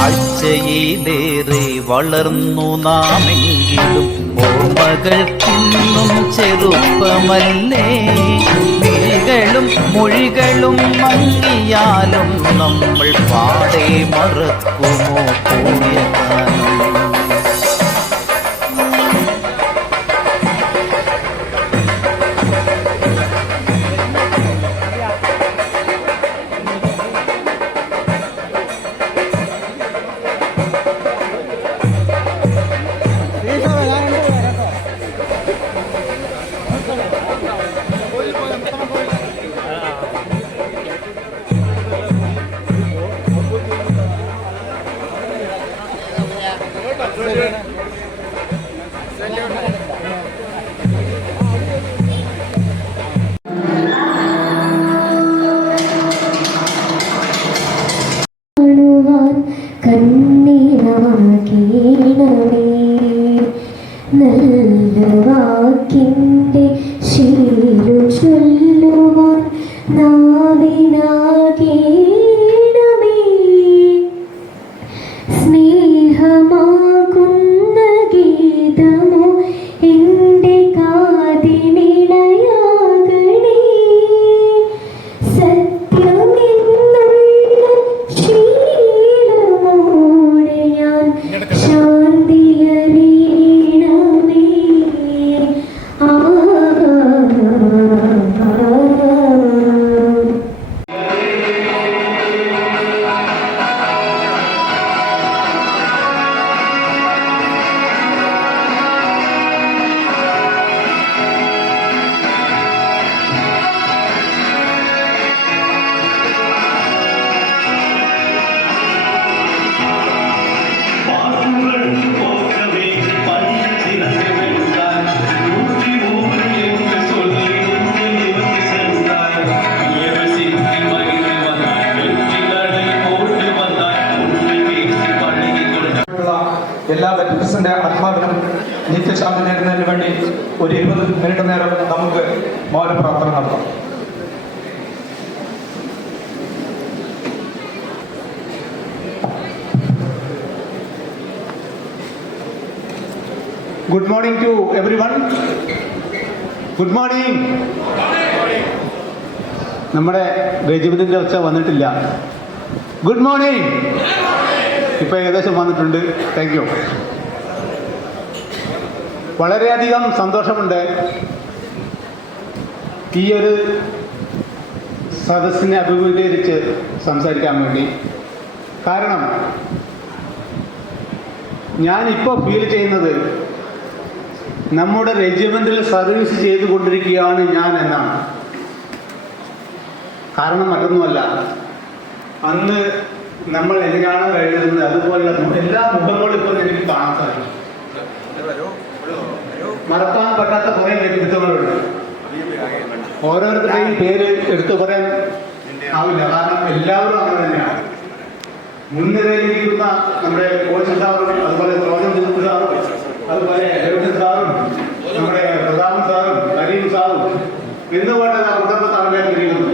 ആഴ്ചയിലേറെ വളർന്നു നാമെങ്കിലും ഓർമ്മകൾക്കിന്നും ചെറുപ്പമല്ലേ. മിഴികളും മൊഴികളും മങ്ങിയാലും നമ്മൾ പാടെ മറക്കുമോ പോയ കാലം. കണ്ണീരവാക്കീണമേ നല്ല വാക്കിൻ്റെ ശീലു ചൊല്ലുവാൻ നാവിനാകീണമേ. സ്നേഹമാകുന്ന ഗീതമോ എൻ്റെ കാതിനിണയാകണേ. സത്യമെന്നുള്ള ശീലമോടെ ഞാൻ ശാന്തിയറിയണമേ. എല്ലാ വ്യക്തിസിന്റെ ആത്മാവിനും നിത്യശാന്തി നേടുന്നതിന് വേണ്ടി ഒരു 20 മിനിറ്റ് നേരം നമുക്ക് മൗന പ്രാർത്ഥന നടത്താം. Good morning to everyone. Good morning. നമ്മുടെ റെജിമെന്റിന്റെ ഒച്ച വന്നിട്ടില്ല. Good morning. ഇപ്പോൾ ഏകദേശം വന്നിട്ടുണ്ട്. Thank you. വളരെയധികം സന്തോഷമുണ്ട് ഈ ഒരു സദസ്സിനെ അഭിമുഖീകരിച്ച് സംസാരിക്കാൻ വേണ്ടി. കാരണം ഞാനിപ്പോൾ ഫീൽ ചെയ്യുന്നത് നമ്മുടെ റെജിമെൻറ്റിൽ സർവീസ് ചെയ്തുകൊണ്ടിരിക്കുകയാണ് ഞാൻ എന്നാണ്. കാരണം മറ്റൊന്നുമല്ല, അന്ന് നമ്മൾ എങ്ങനെയാണ് കഴിഞ്ഞിരുന്നത് അതുപോലുള്ള എല്ലാ മുഖങ്ങളും ഇപ്പോൾ എനിക്ക് കാണാൻ സാധിക്കും. മറക്കാൻ പറ്റാത്ത കുറേ വ്യക്തിത്വങ്ങളുണ്ട്. ഓരോരുത്തരുടെയും പേര് എടുത്തു പറയാൻ ആവില്ല, കാരണം എല്ലാവരും അങ്ങനെ തന്നെയാണ്. മുൻനിരയിലിരിക്കുന്ന നമ്മുടെ കോച്ച് സാറും അതുപോലെ റോജൻ സാറും അതുപോലെ രവീന്ദ്രൻ സാറും നമ്മുടെ പ്രതാപൻ സാറും കരീം സാറും എന്നുപോലെ കുടുംബത്താറിലേക്ക് തിരിയുന്നു.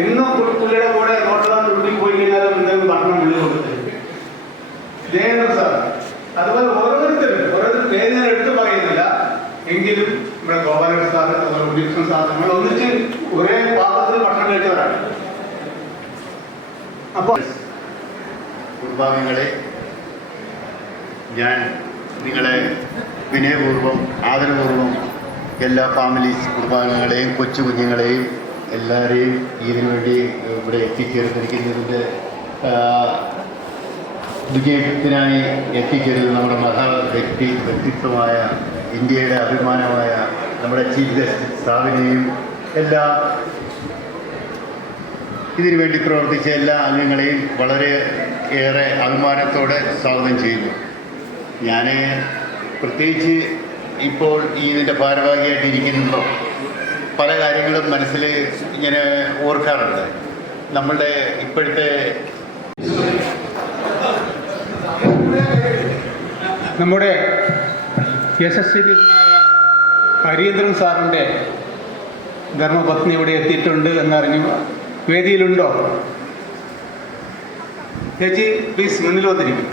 എന്നും പുള്ളിയുടെ കൂടെ നോട്ടതാൻ ഉള്ളിൽ പോയി കഴിഞ്ഞാലും എന്തെങ്കിലും ഭക്ഷണം ഉള്ളിൽ കൊടുത്തിട്ടുണ്ട്. ജയേന്ദ്രൻ സാർ അതുപോലെ ഓരോരുത്തരും പേര് ഞാൻ എടുത്തു പറയുന്നില്ല, എങ്കിലും നമ്മുടെ ഗോപാലകൃഷ്ണൻ സാർ അതുപോലെ ഉണ്ണികൃഷ്ണൻ സാർ നമ്മൾ ഒന്നിച്ച് ഒരേ പാത്രത്തിൽ ഭക്ഷണം കഴിച്ചവരാണ്. അപ്പോൾ കുടുംബാംഗങ്ങളെ, ഞാൻ നിങ്ങളെ വിനയപൂർവ്വം ആദരപൂർവ്വം എല്ലാ ഫാമിലീസ് കുടുംബാംഗങ്ങളെയും കൊച്ചു കുഞ്ഞുങ്ങളെയും എല്ലാവരെയും ഇതിനു വേണ്ടി ഇവിടെ എത്തിച്ചേർന്നിരിക്കുന്നതിൻ്റെ വിജയത്തിനായി എത്തിച്ചേരുന്നത് നമ്മുടെ വ്യക്തിത്വമായ ഇന്ത്യയുടെ അഭിമാനമായ നമ്മുടെ ചീഫ് ജസ്റ്റിസ് സാബിനെയും എല്ലാ ഇതിനു വേണ്ടി പ്രവർത്തിച്ച എല്ലാ അംഗങ്ങളെയും വളരെ ഏറെ അഭിമാനത്തോടെ സ്വാഗതം ചെയ്യുന്നു. ഞാൻ പ്രത്യേകിച്ച് ഇപ്പോൾ ഇതിൻ്റെ ഭാരവാഹിയായിട്ടിരിക്കുമ്പോൾ പല കാര്യങ്ങളും മനസ്സിൽ ഇങ്ങനെ ഓർക്കാറുണ്ട്. നമ്മളുടെ ഇപ്പോഴത്തെ നമ്മുടെ യശസ്വിനായ ഹരീന്ദ്രൻ സാറിൻ്റെ ധർമ്മപത്നി ഇവിടെ എത്തിയിട്ടുണ്ട് എന്നറിഞ്ഞു. വേദിയിലുണ്ടോ? ചേച്ചി പ്ലീസ് മുന്നിൽ വന്നിരിക്കും.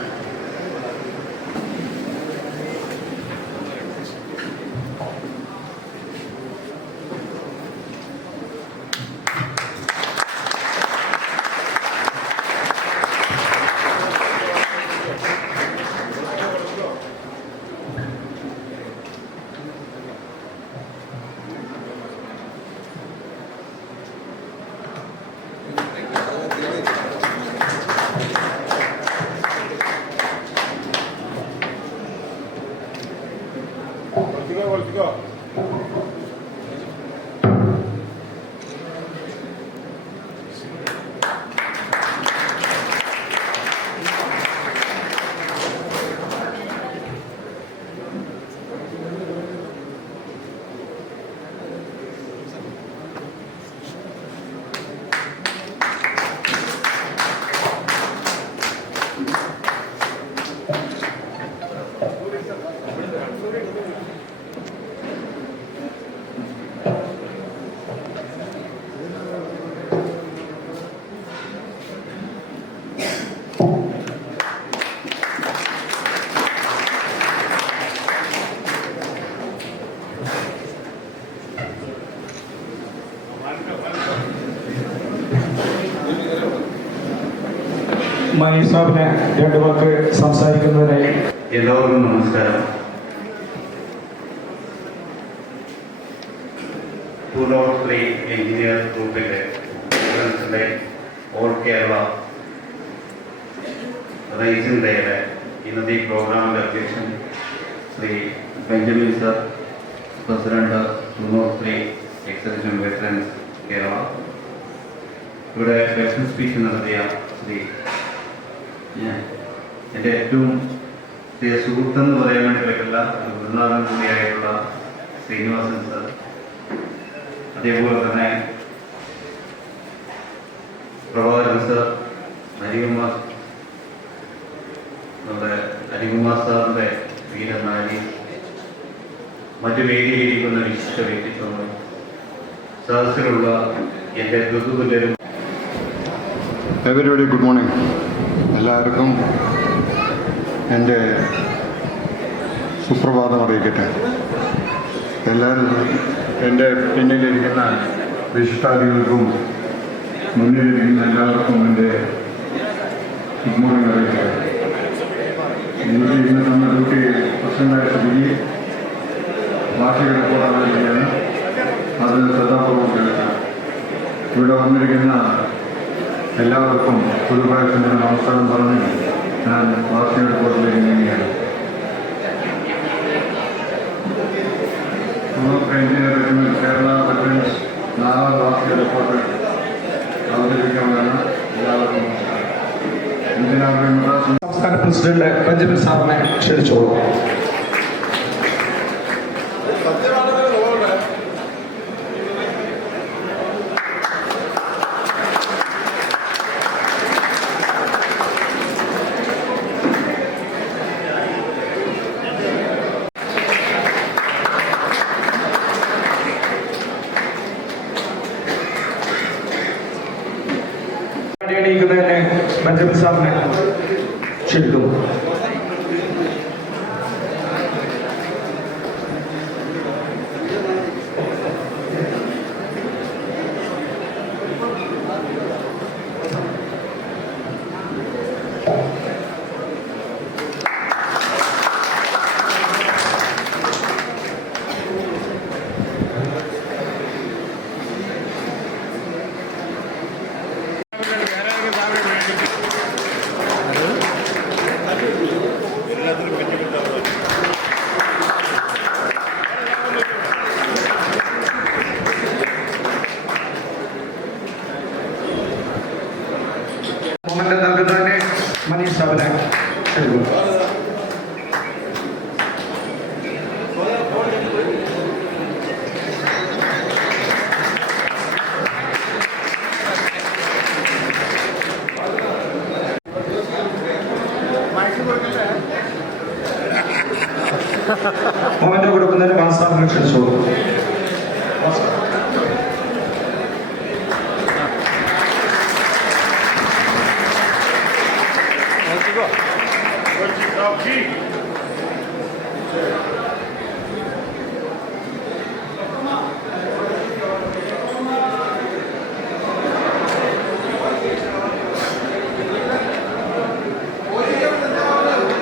മണി സാബിനെ രണ്ടു വാക്ക് സംസാരിക്കുന്നതിനായി. എല്ലാവർക്കും നമസ്കാരം. സ്കൂൾ ഓഫ് ത്രീ എഞ്ചിനീയർ ഗ്രൂപ്പിലെ സ്റ്റുഡൻസിൻ്റെ ഓൾ കേരള റൈസിംഗ് ഡേയുടെ ഇന്നത്തെ ഈ പ്രോഗ്രാമിൻ്റെ അധ്യക്ഷൻ Shri Benjamin sir, president school of three exhibition veterans Kerala, ഇവിടെ വെൽക്കം സ്പീച്ച് നടത്തിയ ശ്രീ എൻ്റെ ഏറ്റവും പ്രിയ സുഹൃത്തെന്ന് പറയാൻ വേണ്ടി പറ്റില്ല, ഗുരുനാഥൻ കൂടിയായിട്ടുള്ള ശ്രീനിവാസൻ സർ, അതേപോലെ തന്നെ പ്രഭാകരൻ സർ, ഹരികുമാർ, നമ്മുടെ ഹരികുമാർ സാറിൻ്റെ വീരനാരി, മറ്റു വേദിയിലിരിക്കുന്ന വിശിഷ്ട വ്യക്തിത്വങ്ങൾ, സദസ്സിലുള്ള എൻ്റെ ബന്ധുതുല്യരും. Everybody good morning. എല്ലാവർക്കും എൻ്റെ സുപ്രഭാതം അറിയിക്കട്ടെ. എല്ലാവരും എൻ്റെ പിന്നിലിരിക്കുന്ന വിശിഷ്ടാദികൾക്കും മുന്നിലിരിക്കുന്ന എല്ലാവർക്കും എൻ്റെ ഗുഡ് മോർണിംഗ് അറിയിക്കട്ടെ. ഇന്ന് നമ്മുടെ ഡ്യൂട്ടി പ്രസിഡൻ്റായിട്ട് തിരികെ വാർഷിക റിപ്പോർട്ട് അറിയിക്കുകയാണ്. അത് ശ്രദ്ധാപൂർവ്വം കേൾക്കാം. ഇവിടെ വന്നിരിക്കുന്ന എല്ലാവർക്കും പുതുപ്രായത്തിൻ്റെ നമസ്കാരം പറഞ്ഞ് ഞാൻ വാർഷിക റിപ്പോർട്ടിലേക്ക് നീങ്ങുകയാണ്. എഞ്ചിനീയർ കേരള വെറ്ററൻസ് 4ാം വാർഷിക റിപ്പോർട്ട് അവതരിപ്പിക്കാനാണ് എല്ലാവർക്കും നമസ്കാരം. സംസ്ഥാന പ്രസിഡന്റ് ബെഞ്ചമിൻ സാറിനെ ക്ഷണിച്ചോളൂ. എണീക്കുന്നതിനെ ബെഞ്ചമിൻ സാറിനെ ക്ഷണിക്കുന്നു. മൊമെന്റ് നൽകുന്നതിനെ മണി സാബിനെ ക്ഷണിക്കുന്നു. മൊമെന്റ് കൊടുക്കുന്നതിന് മാസാബിനെ ക്ഷണിച്ചോളൂ.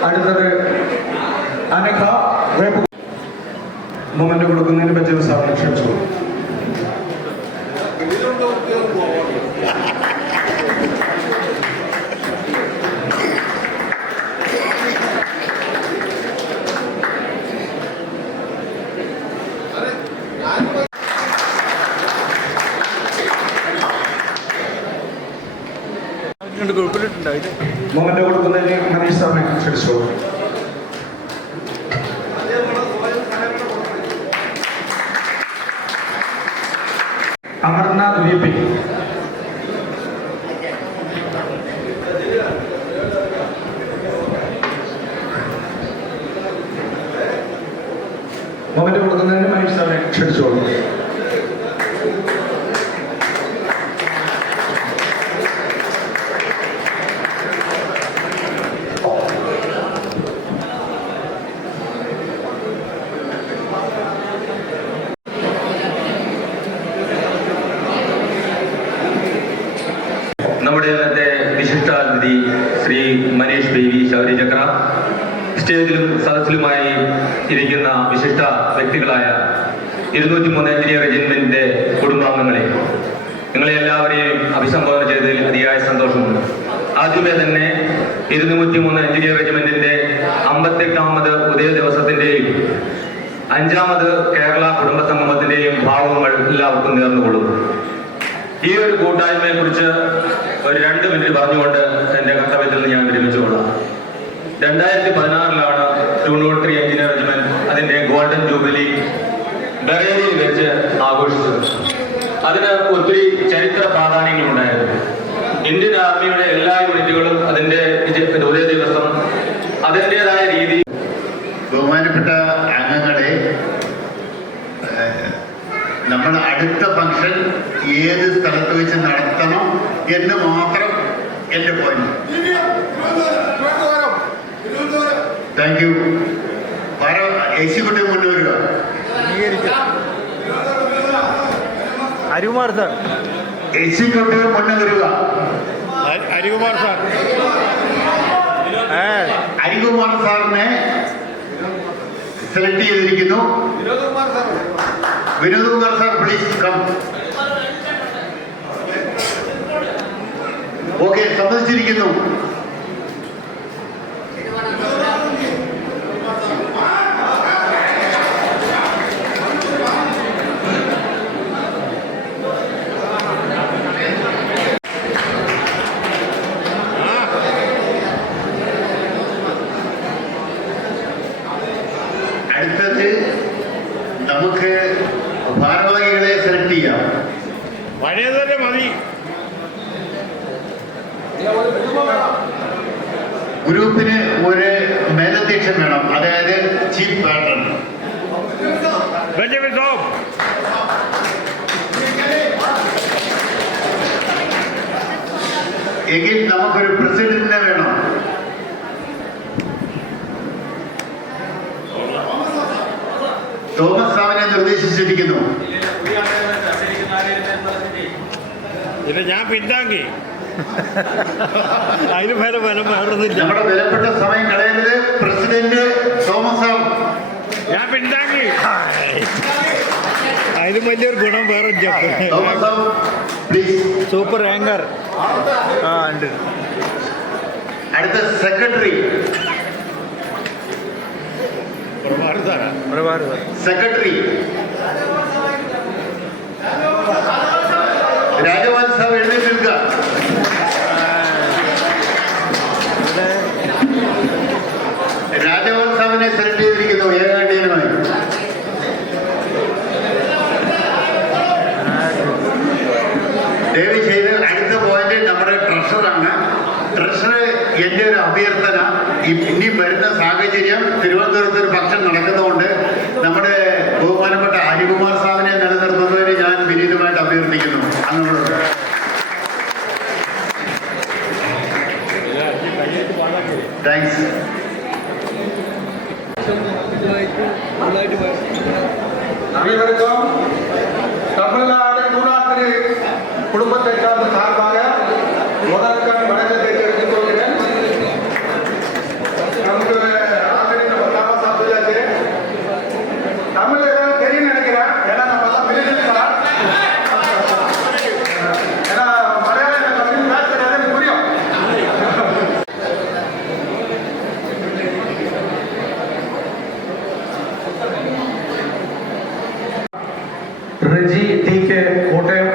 അടുത്തത് അനഘ വേപ്പ് മൊമെന്റ് കൊടുക്കുന്നതിന് ബജറ്റ് സാറിനെ ക്ഷണിച്ചു. മൊമെന്റ് കൊടുക്കുന്നതിന് മനീഷ് സാറിനെ ക്ഷണിച്ചു. അമർനാഥ് വി പി മൊമെന്റ് കൊടുക്കുന്നതിന് മനീഷ് സാറിനെ ക്ഷണിച്ചോളൂ. നമ്മുടെ ഇന്നത്തെ വിശിഷ്ടാതിഥി ശ്രീ മനീഷ് പി വി ശൗര്യചക്ര, സ്റ്റേജിലും സദസ്സിലുമായി ഇരിക്കുന്ന വിശിഷ്ട വ്യക്തികളായ 203 എഞ്ചിനീയർ റെജിമെന്റിന്റെ കുടുംബാംഗങ്ങളെ, നിങ്ങളെ എല്ലാവരെയും അഭിസംബോധന ചെയ്തതിൽ അതിയായ സന്തോഷമുണ്ട്. ആദ്യമേ തന്നെ 203 എഞ്ചിനീയർ റെജിമെന്റിന്റെ 58ാമത് ഉദയ ദിവസത്തിന്റെയും 5ാമത് കേരള കുടുംബ സംഗമത്തിന്റെയും ഭാവങ്ങൾ എല്ലാവർക്കും നേർന്നുകൊള്ളുന്നു. ഈ ഒരു കൂട്ടായ്മയെ കുറിച്ച് ഒരു 2 മിനിറ്റ് പറഞ്ഞുകൊണ്ട് എന്റെ കർത്തവ്യത്തിൽ നിന്ന് ഞാൻ വിരമിച്ചുകൊള്ളാം. 2016 203 എഞ്ചിനീയർ റെജിമെന്റ് അതിന്റെ ഗോൾഡൻ ജൂബിലി ബറേലിയിൽ വെച്ച് ആഘോഷിച്ചത്. അതിന് ഒത്തിരി ചരിത്ര പ്രാധാന്യങ്ങളുണ്ടായിരുന്നു. ഇന്ത്യൻ ആർമിയുടെ എല്ലാ യൂണിറ്റുകളും അതിന്റെ ഉദയ ദിവസം അതിൻ്റെതായ രീതി. ബഹുമാനപ്പെട്ട അംഗങ്ങളെ, നമ്മൾ അടുത്ത ഫംഗ്ഷൻ ഏത് സ്ഥലത്ത് വെച്ച് നടത്തണം എന്ന് മാത്രം എൻ്റെ പോയിന്റ്. Thank you. എക്സിക്യൂട്ടീവ് കൊണ്ടുവരിക. അരികുമാർ സാർ, എക്സിക്യൂട്ടീവ് കൊണ്ടുവരിക. അരികുമാർ സാർ, അരികുമാർ സാറിനെ സെലക്ട് ചെയ്തിരിക്കുന്നു. Vinod Kumar sir, please come. Okay, സമ്മതിച്ചിരിക്കുന്നു. അടുത്തത് നമുക്ക് ഭാരവാഹികളെ സെലക്ട് ചെയ്യാം. പഴയതന്നെ മതി. ഗ്രൂപ്പിന് ഒരു മേലധ്യക്ഷൻ വേണം, അതായത് ചീഫ് പാറ്റേൺ. ബെഞ്ചമിൻ ടോം, എങ്കിൽ നമുക്കൊരു പ്രസിഡന്റിനെ വേണം. തോമസ് സാവിനെ നിർദ്ദേശിച്ചിരിക്കുന്നു. പിന്നെ ഞാൻ പിന്താങ്ങി. അതിന് ഫലം വേറൊന്നുമില്ല. നമ്മുടെ വിലപ്പെട്ട സമയം കളയരുത്. പ്രസിഡന്റ് തോമസ് സാവ്. ഞാൻ പിന്താങ്ങി. അതിലും വലിയൊരു ഗുണം വേറെ. തോമസ് സാവ്, പ്ലീസ്. Super anchor. ഉണ്ട്. അടുത്ത സെക്രട്ടറി. സെക്രട്ടറി രാജവാൻ സാബ് എഴുന്നേറ്റ് നിൽക്കുക. രാജവാൻ സാബിനെ സെലക്ട് ചെയ്തിരിക്കുന്നു ഏകാണ്ടിയനുമായി. ദയവ് ചെയ്ത് അടുത്ത പോയിന്റ് നമ്മുടെ ട്രഷറാണ്. ട്രഷറ് എൻ്റെ ഒരു അഭ്യർത്ഥന, ഇനി വരുന്ന സാഹചര്യം തിരുവനന്തപുരത്ത് ഒരു ഫംഗ്ഷൻ നടക്കുന്നതുകൊണ്ട് നമ്മുടെ ബഹുമാനപ്പെട്ട ഹരികുമാർ സാബിനെ നിലനിർത്തുന്നതിന് ഞാൻ വിനീതമായിട്ട് അഭ്യർത്ഥിക്കുന്നു. അങ്ങോട്ട് താങ്ക്സ്. அனைவருக்கும் தமிழ்நாடு நூறாத்திரி குடும்பத்தை சார்ந்த சார்பாக முதற்கண் வணக்கத்தை தெரிவித்துக் கொள்கிறேன். நமக்கு ஆல்ரெடி நம்ம தாவா சாப்பிட்டாச்சு. தமிழ் ஏதாவது தெரியும் நினைக்கிறேன். ஏன்னா நம்ம எல்லாம் மிடில் கிளாஸ். ஏன்னா மலையாளம் தமிழ் மேட்ச் தெரியாது புரியும். Reji T K Kottayam,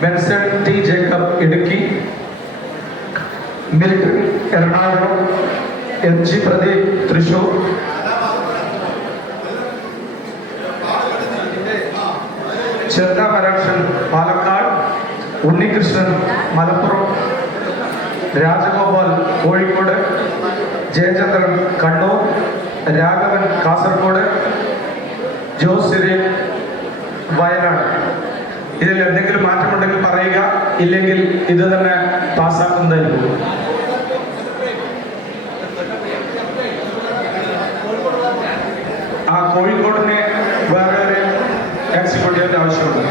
Benson T Jacob Idukki, Milton Ernakulam, M G Pradeep Thrissur, ചെറുതാമരാക്ഷൻ പാലക്കാട്, ഉണ്ണികൃഷ്ണൻ മലപ്പുറം, രാജഗോപാൽ കോഴിക്കോട്, ജയചന്ദ്രൻ കണ്ണൂർ, രാഘവൻ കാസർഗോഡ്, ജോസിരി വയനാട്. ഇതിൽ എന്തെങ്കിലും മാറ്റമുണ്ടെങ്കിൽ പറയുക, ഇല്ലെങ്കിൽ ഇത് തന്നെ പാസ്സാക്കുന്നതായിരിക്കും. ആ കോഴിക്കോടിന് വേറെ ഒരു എക്സിക്യൂട്ടീവിന്റെ ആവശ്യമുണ്ട്.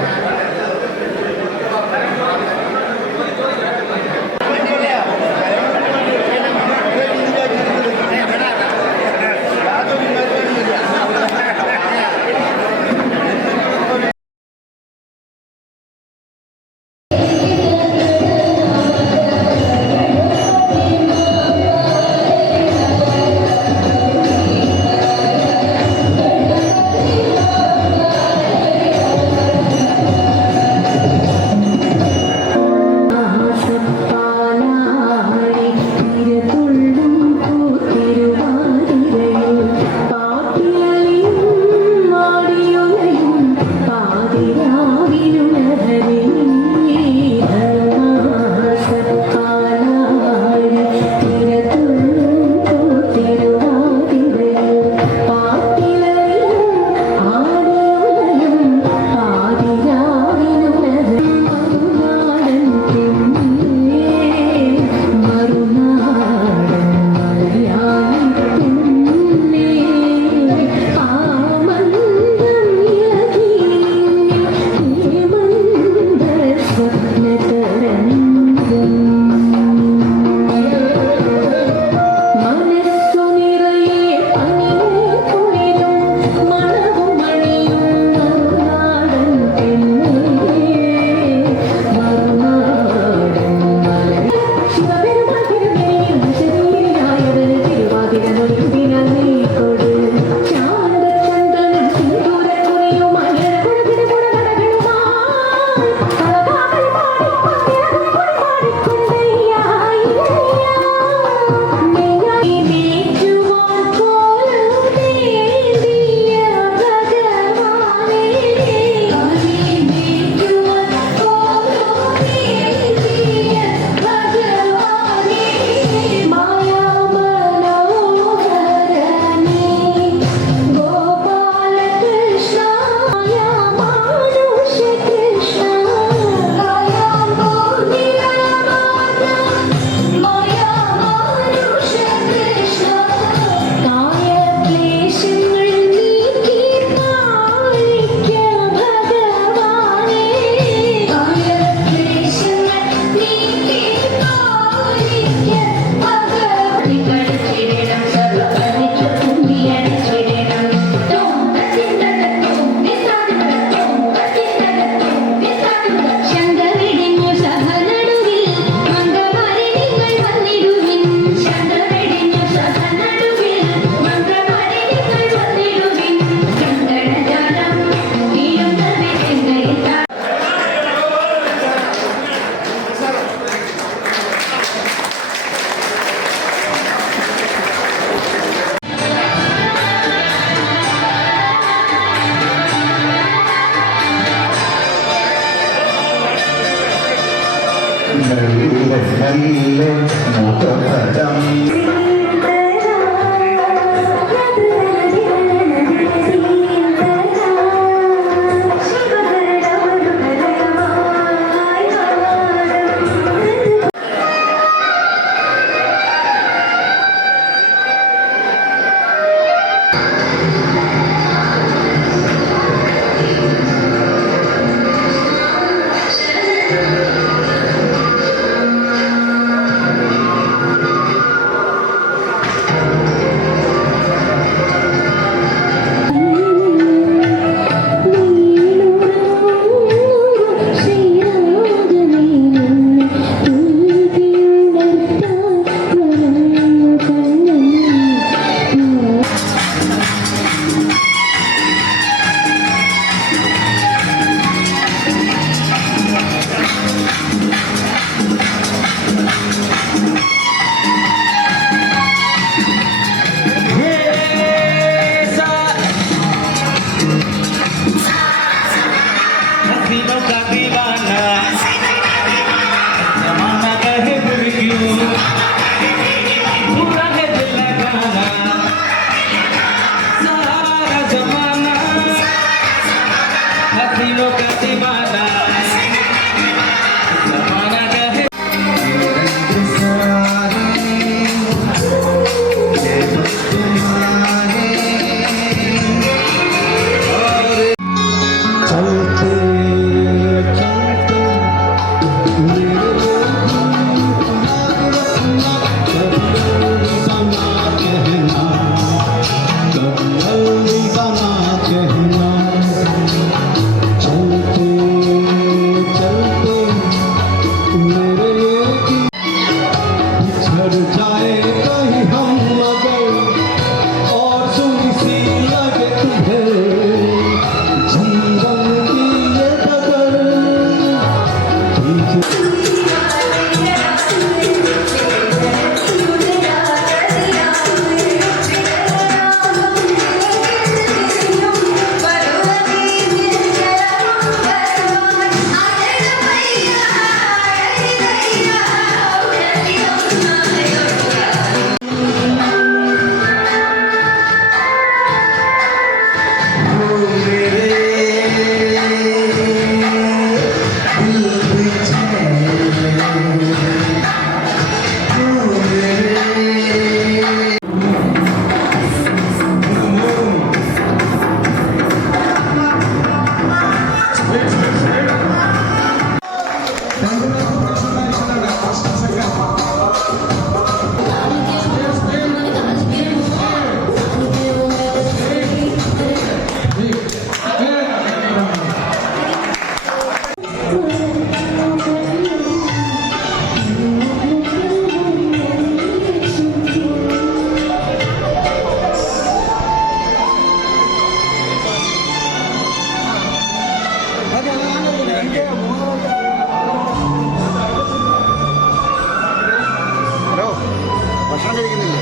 കഴിക്കുന്നില്ലേ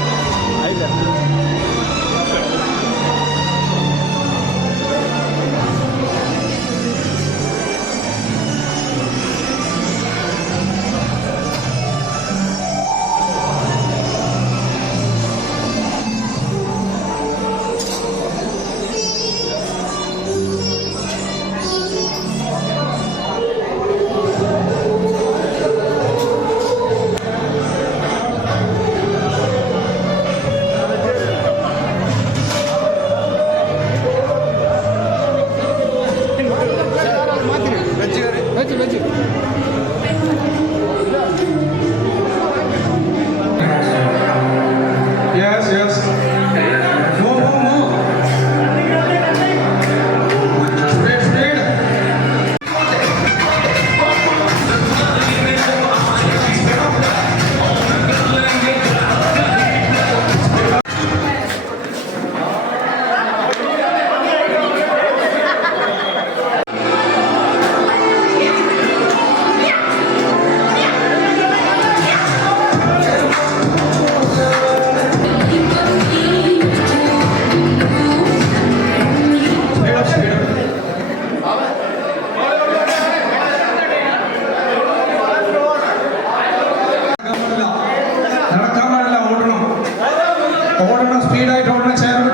അതില്ല Yes, yes. More, more, more. Straight, straight. Speed up, speed up. നടക്കാൻ പാടില്ല, ഓടണം. ഓടണം, സ്പീഡായിട്ട് ഓടണം. ചേർന്ന്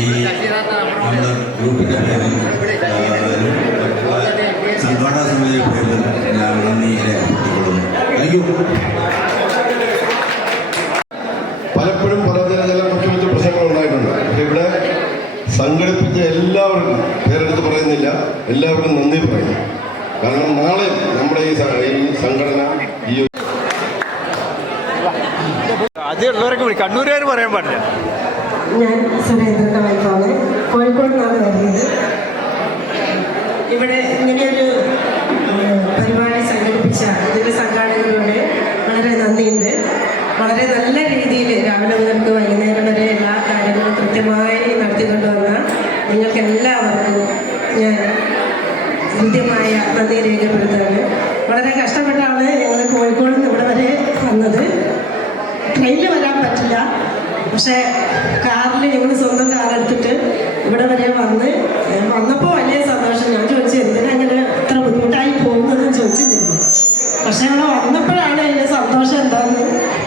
ഈ നമ്മുടെ ഗ്രൂപ്പിൻ്റെ പേരിൽ സംഘാടന സമിതിയുടെ പേരിൽ ഞാൻ നന്ദി രേഖപ്പെടുത്തിക്കൊള്ളുന്നു. Thank you. പലപ്പോഴും പല ചില മുഖ്യമന്ത്രി പ്രശ്നങ്ങൾ ഉണ്ടായിട്ടുണ്ട്. പക്ഷെ ഇവിടെ സംഘടിപ്പിച്ച എല്ലാവർക്കും പേരെടുത്ത് പറയുന്നില്ല, എല്ലാവർക്കും നന്ദി പറയുന്നു. കാരണം നാളെ നമ്മുടെ ഈ സംഘടന ഈ ആദ്യമുള്ളവരൊക്കെ കണ്ണൂരുകാർ പറയാൻ പാടില്ല. ഞാൻ സുരേന്ദ്രൻ്റെ വൈഫാണ്, കോഴിക്കോട് നിന്നാണ് വരുന്നത്. ഇവിടെ ഇങ്ങനെയൊരു പരിപാടി സംഘടിപ്പിച്ച ഇതിൻ്റെ സംഘാടകരോട് വളരെ നന്ദിയുണ്ട്. വളരെ നല്ല രീതിയിൽ രാവിലെ മുതൽക്ക് വൈകുന്നേരം വരെ എല്ലാ കാര്യങ്ങളും കൃത്യമായി നടത്തിക്കൊണ്ടുവന്ന നിങ്ങൾക്ക് എല്ലാവർക്കും ഞാൻ കൃത്യമായ നന്ദി രേഖപ്പെടുത്തുകയാണ്. വളരെ കഷ്ടപ്പെട്ടാണ് ഞങ്ങൾ കോഴിക്കോട് നിന്ന് ഇവിടെ വരെ വന്നത്. ട്രെയിനിൽ വരാൻ പറ്റില്ല, പക്ഷേ കാറിൽ ഞങ്ങൾ സ്വന്തം കാറെടുത്തിട്ട് ഇവിടെ വരെ വന്നപ്പോൾ വലിയ സന്തോഷം. ഞാൻ ചോദിച്ചു എന്തിനാ അങ്ങനെ ഇത്ര ബുദ്ധിമുട്ടായി പോകുന്നതെന്ന് ചോദിച്ചിരുന്നു. പക്ഷേ ഇവിടെ വന്നപ്പോഴാണ് അതിൻ്റെ സന്തോഷം എന്താണെന്ന്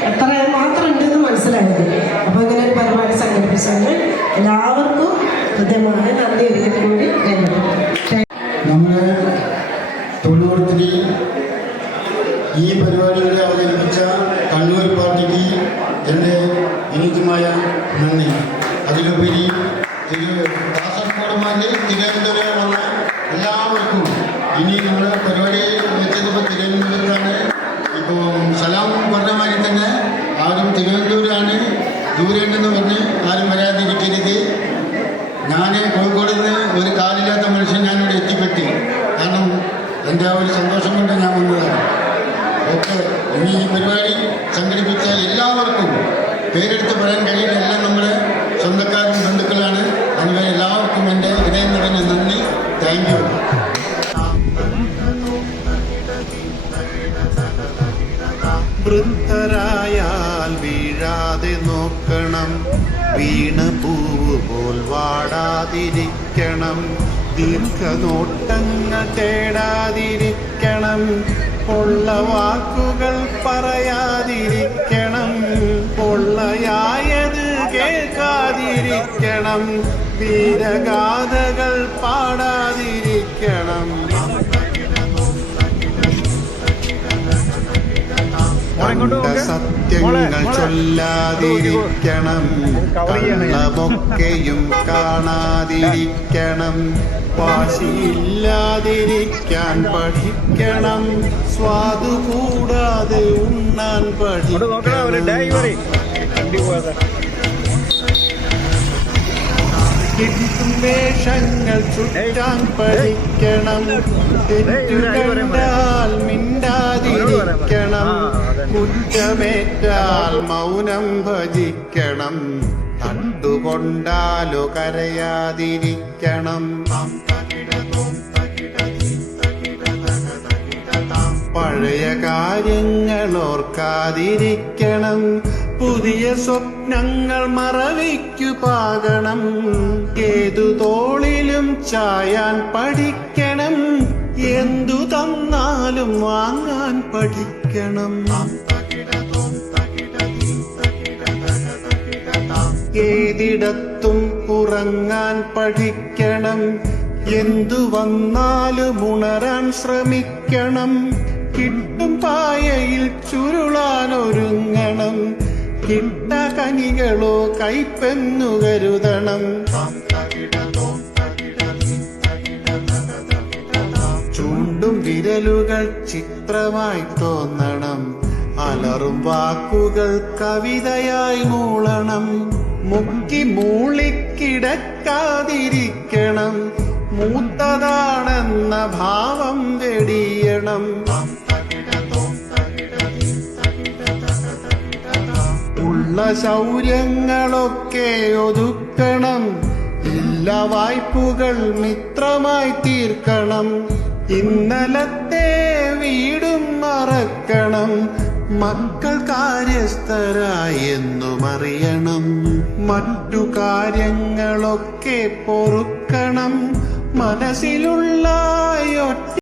എത്ര മാത്രം ഉണ്ടെന്ന് മനസ്സിലായത്. അപ്പോൾ ഇങ്ങനെ ഒരു പരിപാടി സംഘടിപ്പിച്ചുകൊണ്ട് എല്ലാവർക്കും കൃത്യമായി നന്ദി ഒരിക്കൽ കൂടി രേഖപ്പെടുത്തും. നമ്മുടെ തൊണ്ണൂറിൽ ഈ പരിപാടികളെ അവതരിപ്പിച്ച കണ്ണൂർ പാർട്ടിക്ക് എൻ്റെ വിനീതമായ നന്ദി. അതിലുപരി കാസർഗോഡ് മുതൽ തിരുവനന്തപുരം വന്ന എല്ലാവർക്കും ഇനി നമ്മുടെ പരിപാടി വെച്ചതിപ്പോൾ തിരുവനന്തപുരത്താണ്. ഇപ്പോൾ സലാം പറഞ്ഞ മാതിരി തന്നെ ആരും തിരുവനന്തപുരമാണ് ദൂരേണ്ടെന്ന് പറഞ്ഞ് ആരും വരാതിരിക്കരുത്. ഞാൻ കോഴിക്കോട് നിന്ന് ഒരു കാലില്ലാത്ത മനുഷ്യൻ ഞാനിവിടെ എത്തിപ്പെട്ടി. കാരണം എൻ്റെ ആ ഒരു സന്തോഷം കൊണ്ട് ഞാൻ വന്നതാണ്. ഓക്കെ, ഇനി ഈ പരിപാടി സംഘടിപ്പിച്ച എല്ലാവർക്കും പേരെടുത്ത് പറയാൻ കഴിയില്ല, എല്ലാം നമ്മുടെ സ്വന്തക്കാരും ബന്ധുക്കളാണ്. അങ്ങനെ എല്ലാവർക്കും എൻ്റെ ഹൃദയം നിറഞ്ഞ നന്ദി. Thank you. വൃദ്ധരായാൽ വീഴാതെ നോക്കണം, വീണ പൂവ് പോൽ വാടാതിരിക്കണം, ദീർഘനോട്ടങ്ങൾ തേടാതിരിക്കണം, പൊള്ള വാക്കുകൾ പറയാതിരിക്കണം, പൊള്ളയായത് കേൾക്കാതിരിക്കണം, വീരഗാഥകൾ പാടാതിരിക്കണം, സത്യങ്ങൾ ചൊല്ലാതിരിക്കണം, കള്ളമൊക്കെയും കാണാതിരിക്കണം, വാശിയില്ലാതിരിക്കാൻ പഠിക്കണം, സ്വാദു കൂടാതെ ഉണ്ണാൻ പഠിക്കണം, കിട്ടും വേഷങ്ങൾ ചുറ്റാൻ പഠിക്കണം, തെറ്റുകണ്ടാൽ മിണ്ടാതിരിക്കണം, കുറ്റമേറ്റാൽ മൗനം ഭജിക്കണം, തട്ടുകൊണ്ടാലോ കരയാതിരിക്കണം, പഴയ കാര്യങ്ങൾ ഓർക്കാതിരിക്കണം, പുതിയ സ്വപ്നങ്ങൾ മറവിക്കു പാകണം, ഏതു തോളിലും ചായാൻ പഠിക്കണം, എന്തു തന്നാലും വാങ്ങാൻ പഠിക്കണം, ഏതിടത്തും ഉറങ്ങാൻ പഠിക്കണം, എന്തു വന്നാലും ഉണരാൻ ശ്രമിക്കണം, കിട്ടും പായയിൽ ചുരുളാൻ ഒരുങ്ങണം, കിട്ട കനികളോ കൈപ്പെന്നു കരുതണം, ചൂണ്ടും വിരലുകൾ ചിത്രമായി തോന്നണം, അലറും വാക്കുകൾ കവിതയായി മൂളണം, മുക്കി മൂളിക്കിടക്കാതിരിക്കണം, മൂത്തതാണെന്ന ഭാവം വെടിയണം, ഉള്ള ശൗര്യങ്ങളൊക്കെ ഒതുക്കണം, ഇല്ല വായ്പുകൾ മിത്രമായി തീർക്കണം, ഇന്നലത്തെ വീടും മറക്കണം, മക്കൾ കാര്യസ്ഥരായി എന്നും അറിയണം, മറ്റു കാര്യങ്ങളൊക്കെ പൊറുക്കണം, മനസ്സിലുള്ള ഒറ്റ